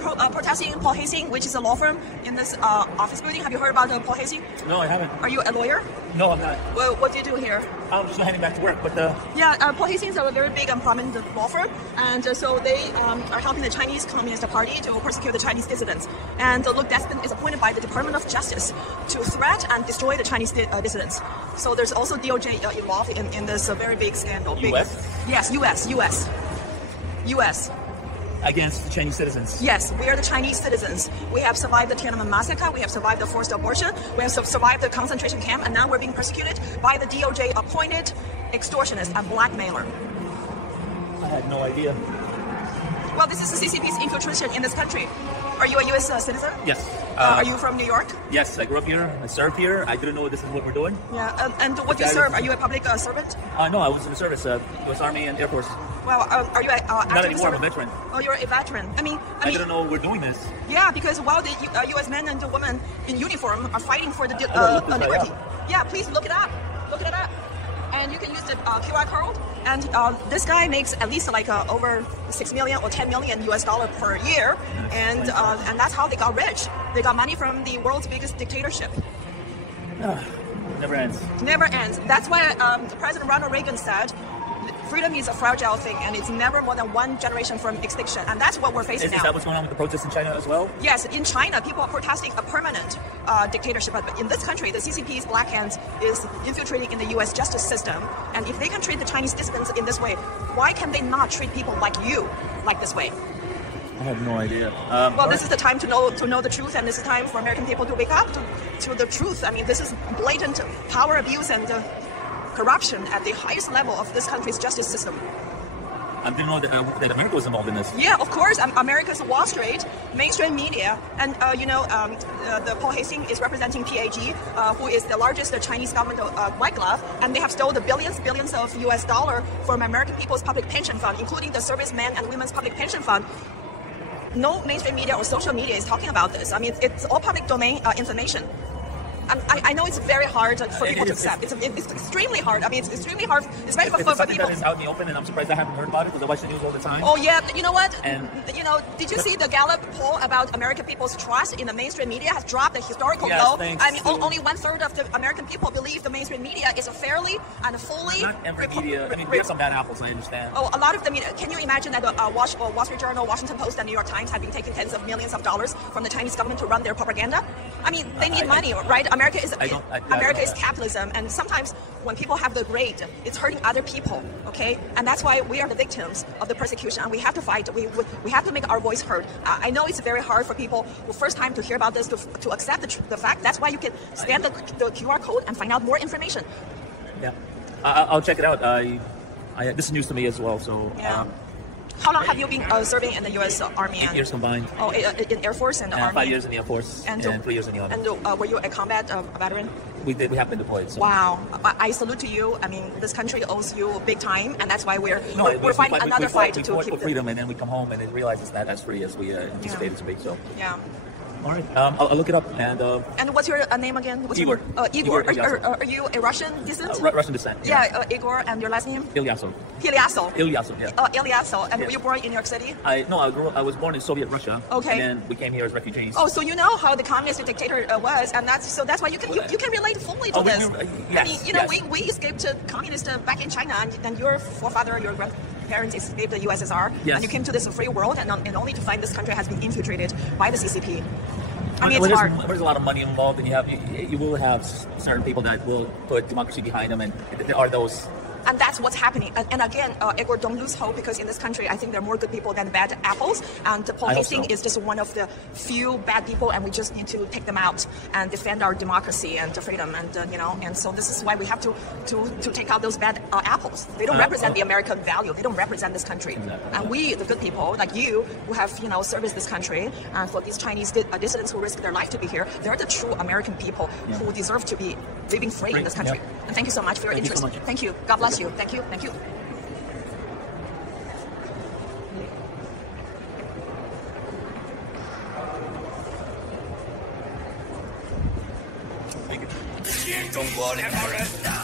protesting Paul Hastings, which is a law firm in this office building. Have you heard about Paul Hastings? No, I haven't. Are you a lawyer? No, I'm not. Well, what do you do here? I'm just heading back to work, but Yeah, Paul Hastings are a very big and prominent law firm, and so they are helping the Chinese Communist Party to persecute the Chinese dissidents. And Luke Desmond is appointed by the Department of Justice to threat and destroy the Chinese dissidents. So there's also DOJ involved in this very big scandal. U.S.? Yes, U.S. Against the Chinese citizens? Yes, we are the Chinese citizens. We have survived the Tiananmen massacre, we have survived the forced abortion, we have survived the concentration camp, and now we're being persecuted by the DOJ appointed extortionist and blackmailer. I had no idea. Well, this is the CCP's infiltration in this country. Are you a U.S. citizen? Yes. Are you from New York? Yes, I grew up here. I served here. I didn't know this is what we're doing. Yeah, and what do you serve? Are you a public servant? No, I was in the service, U.S. Army and Air Force. Well, are you not a former veteran? Oh, you're a veteran. I mean, I didn't know we're doing this. Yeah, because while the U.S. men and women in uniform are fighting for the liberty. Yeah, please look it up. Look it up. And you can use the QR code. And this guy makes at least like over 6 million or 10 million US dollar per year, and that's how they got rich. They got money from the world's biggest dictatorship. Never ends. Never ends. That's why President Ronald Reagan said, freedom is a fragile thing, and it's never more than one generation from extinction, and that's what we're facing now. Is that what's going on with the protests in China as well? Yes, in China, people are protesting a permanent dictatorship, but in this country, the CCP's Black Hands is infiltrating in the U.S. justice system, and if they can treat the Chinese dissidents in this way, why can they not treat people like you like this way? I have no idea. Well, this is the time to know the truth, and this is time for American people to wake up to the truth. I mean, this is blatant power abuse and corruption at the highest level of this country's justice system. I didn't know that America was involved in this. Yeah, of course. America's Wall Street, mainstream media, and the Paul Hastings is representing PAG, who is the largest Chinese government white glove, and they have stolen the billions of US dollar from American people's public pension fund, including the servicemen and women's public pension fund. No mainstream media or social media is talking about this. I mean, it's all public domain information. I know it's very hard for people to accept. It's extremely hard. I mean, it's extremely hard, especially for people. That is out in the open, and I'm surprised I haven't heard about it because I watch the news all the time. Oh yeah, you know what? And did you see the Gallup poll about American people's trust in the mainstream media has dropped a historical low? I mean, only 1/3 of the American people believe the mainstream media is fairly and fully. Not every media. I mean, we have some bad apples. I understand. Oh, a lot of the media. Can you imagine that Wall Street Journal, Washington Post, and New York Times have been taking tens of millions of dollars from the Chinese government to run their propaganda? I mean, they need money, right? America is capitalism, and sometimes when people have the great, it's hurting other people, okay? And that's why we are the victims of the persecution, and we have to fight. We have to make our voice heard. I know it's very hard for people who first time to hear about this to accept the fact. That's why you can scan the QR code and find out more information. Yeah, I'll check it out. This is news to me as well, so. Yeah. How long have you been serving in the U.S. Army? 8 years combined. Oh, in Air Force and Army? 5 years in the Air Force and 3 years in the Army. And were you a combat veteran? We have been deployed. So. Wow. I salute to you. I mean, this country owes you big time, and that's why we're fighting another fight to keep for freedom, and then we come home and it realizes that as free as we anticipated to be. So. Yeah. All right, I'll look it up. And what's your name again? What's Igor. Igor. Are you a Russian descent? Russian descent. Yeah, Igor, and your last name? Ilyasov. Ilyasov. Ilyasov, yeah. Ilyasov. And were you born in New York City? I was born in Soviet Russia. Okay. And then we came here as refugees. Oh, so you know how the communist dictator was, and that's why you can relate fully to this. Yes, I mean, we escaped communist back in China, and your forefather, your grandparents escaped the USSR, and you came to this free world, and only to find this country has been infiltrated by the CCP. I mean, it's hard. There's a lot of money involved, and you will have certain people that will put democracy behind them, and there are those. And that's what's happening. And again, Igor, don't lose hope, because in this country, I think there are more good people than bad apples. And Paul Hastings is just one of the few bad people, and we just need to take them out and defend our democracy and freedom. And and so this is why we have to take out those bad apples. They don't represent the American value. They don't represent this country. Exactly. And we, the good people like you, who have serviced this country, and for these Chinese dissidents who risk their life to be here, they're the true American people who deserve to be living free in this country. Yeah. And thank you so much for your interest. You so thank you. God bless you. Thank you. Thank you. Thank you.